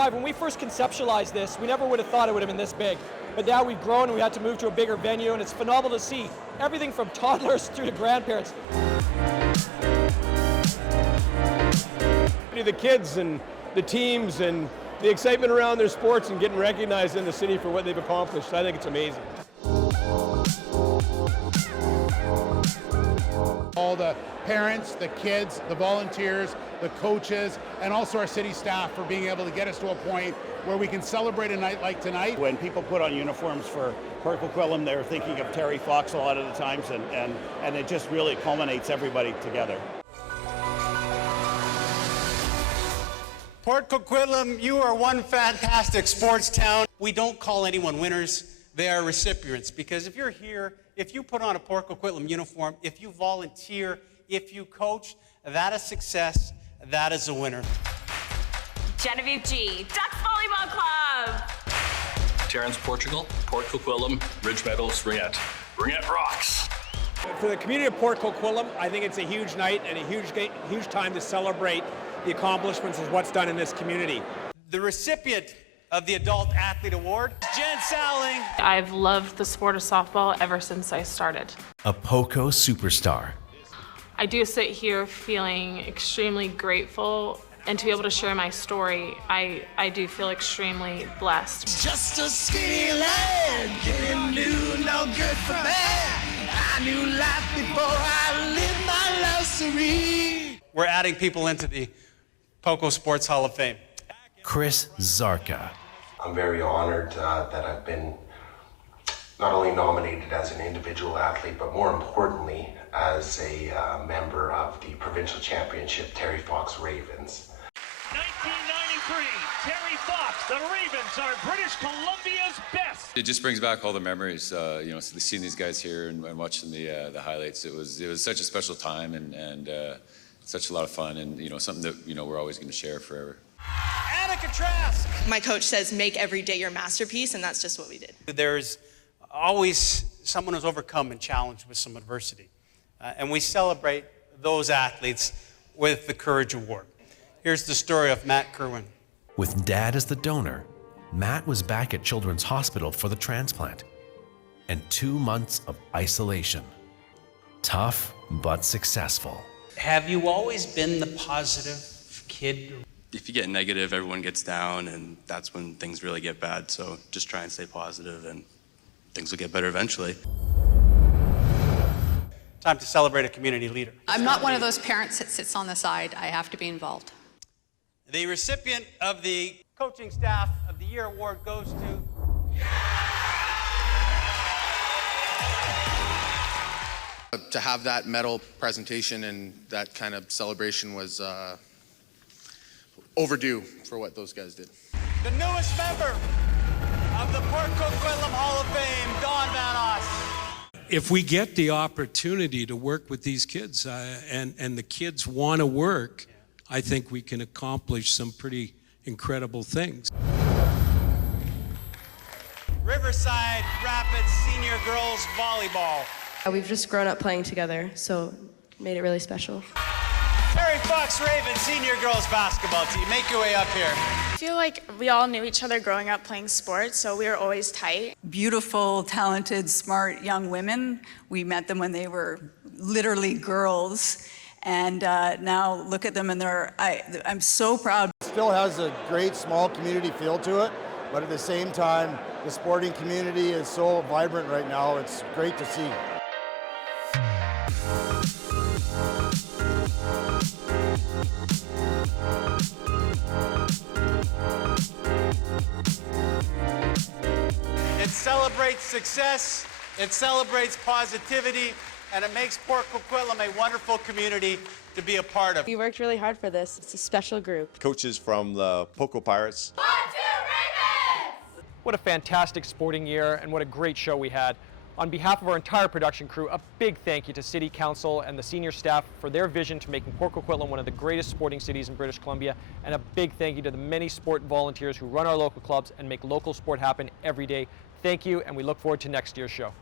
pride. When we first conceptualized this, we never would have thought it would have been this big. But now we've grown and we had to move to a bigger venue, and it's phenomenal to see everything from toddlers through to grandparents. The kids and the teams and the excitement around their sports and getting recognized in the city for what they've accomplished, I think it's amazing. All the parents, the kids, the volunteers, the coaches, and also our city staff for being able to get us to a point where we can celebrate a night like tonight. When people put on uniforms for Port Coquitlam, they're thinking of Terry Fox a lot of the times, and it just really culminates everybody together. Port Coquitlam, you are one fantastic sports town. We don't call anyone winners, they are recipients, because if you're here, if you put on a Port Coquitlam uniform, if you volunteer, if you coach, that is success, that is a winner. Genevieve G, Ducks Volleyball Club. Terrence Portugal, Port Coquitlam, Ridge Meadows, Ringette. Ringette rocks. For the community of Port Coquitlam, I think it's a huge night and a huge time to celebrate the accomplishments of what's done in this community. The recipient of the Adult Athlete Award, Jen Salling. I've loved the sport of softball ever since I started. A POCO superstar. I do sit here feeling extremely grateful, and to be able to share my story, I do feel extremely blessed. Just a skinny lad, getting new, no good for bad. I knew life before I lived my life serene. We're adding people into the POCO Sports Hall of Fame. Chris Zarka. I'm very honored that I've been not only nominated as an individual athlete, but more importantly, as a member of the provincial championship Terry Fox Ravens. 1993, Terry Fox, the Ravens are British Columbia's best. It just brings back all the memories, seeing these guys here and watching the highlights. It was such a special time and such a lot of fun, and something that we're always going to share forever. Annika Trask. My coach says make every day your masterpiece, and that's just what we did. There's always someone who's overcome and challenged with some adversity. And we celebrate those athletes with the Courage Award. Here's the story of Matt Kerwin. With Dad as the donor, Matt was back at Children's Hospital for the transplant. And 2 months of isolation. Tough, but successful. Have you always been the positive kid? If you get negative, everyone gets down, and that's when things really get bad. So just try and stay positive, and things will get better eventually. Time to celebrate a community leader. I'm not one of those parents that sits on the side. I have to be involved. The recipient of the Coaching Staff of the Year Award goes to... To have that medal presentation and that kind of celebration was overdue for what those guys did. The newest member of the Port Coquitlam Hall of Fame, Don Van Oss. If we get the opportunity to work with these kids and the kids want to work, I think we can accomplish some pretty incredible things. Riverside Rapids Senior Girls Volleyball. We've just grown up playing together, so made it really special. Terry Fox Ravens Senior Girls Basketball Team, make your way up here. I feel like we all knew each other growing up playing sports, so we were always tight. Beautiful, talented, smart young women. We met them when they were literally girls, and now look at them and I'm so proud. It still has a great small community feel to it, but at the same time, the sporting community is so vibrant right now. It's great to see. It celebrates success, it celebrates positivity, and it makes Port Coquitlam a wonderful community to be a part of. We worked really hard for this. It's a special group. Coaches from the POCO Pirates. What a fantastic sporting year and what a great show we had. On behalf of our entire production crew, a big thank you to City Council and the senior staff for their vision to making Port Coquitlam one of the greatest sporting cities in British Columbia, and a big thank you to the many sport volunteers who run our local clubs and make local sport happen every day. Thank you, and we look forward to next year's show.